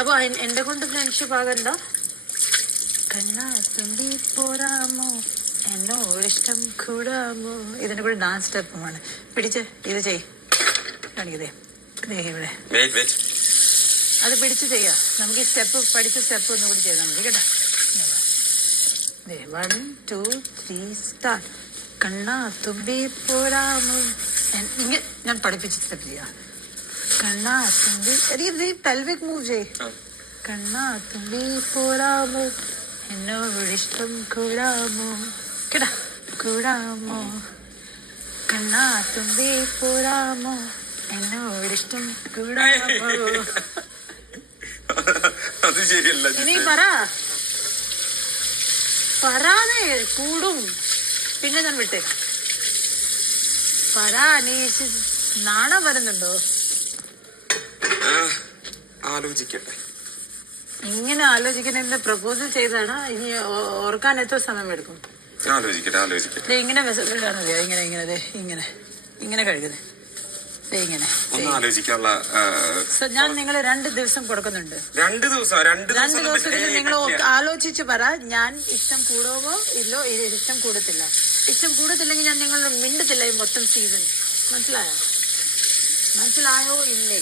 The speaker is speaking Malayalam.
അപ്പൊ എന്റെ കൊണ്ട് ഫ്രണ്ട്ഷിപ്പ് ആകണ്ട. കണ്ണാ തുമ്പി പോരാമോ എന്നോടിഷ്ടം കൂടാമോ. ഇതിന്റെ കൂടെ ഡാൻസ് സ്റ്റെപ്പുമാണ്. പിടിച്ച് ഇത് ചെയ്, കാണിക്കതേ ഇവിടെ അത് പിടിച്ച് ചെയ്യാം. നമുക്ക് ഈ സ്റ്റെപ്പ് പഠിച്ച സ്റ്റെപ്പ് ഒന്നും കൂടി ചെയ്താൽ മതി കേട്ടോ. 1 2 3 സ്റ്റാർട്ട്. കണ്ണാ തുമ്പി പോരാമോ. ഇങ്ങനെ ഞാൻ പഠിപ്പിച്ച സ്റ്റെപ്പ് ചെയ്യാം. കണ്ണാ തുമ്പി ഇത് പെൽവിക് മൂവ് ചെയ്. കണ്ണാ തുമ്പി പോരാമോ എന്നോടിഷ്ടം കൂടാമോ. കേട്ടാ കൂടാമോ. കണ്ണാ തുമ്പി പോരാമോ എന്നോടിഷ്ടം കൂടാമോ. അത് ശരിയല്ല. ഇനി പറയാതെ കൂടും. പിന്നെ ഞാൻ വിട്ടേ നീ നാണം വരുന്നുണ്ടോ? ആലോചിക്കട്ടെ. ഇങ്ങനെ ആലോചിക്കുന്ന പ്രപ്പോസൽ ചെയ്താണ്. ഇനി ഓർക്കാൻ എത്ര സമയം എടുക്കും? ആലോചിക്കട്ടെ. ഇങ്ങനെ വിടാൻ മതിയോ? ഇങ്ങനെ കഴുകുന്നത് ഇങ്ങനെ. ഞാൻ നിങ്ങൾ 2 ദിവസം കൊടുക്കുന്നുണ്ട്. 2 ദിവസത്തിൽ നിങ്ങൾ ആലോചിച്ച് പറ. ഞാൻ ഇഷ്ടം കൂടുമോ ഇല്ലോ. ഇഷ്ടം കൂടത്തില്ല. ഇഷ്ടം കൂടത്തില്ലെങ്കിൽ ഞാൻ നിങ്ങൾ മിണ്ടത്തില്ല ഈ മൊത്തം സീസൺ. മനസ്സിലായോ ഇല്ലേ?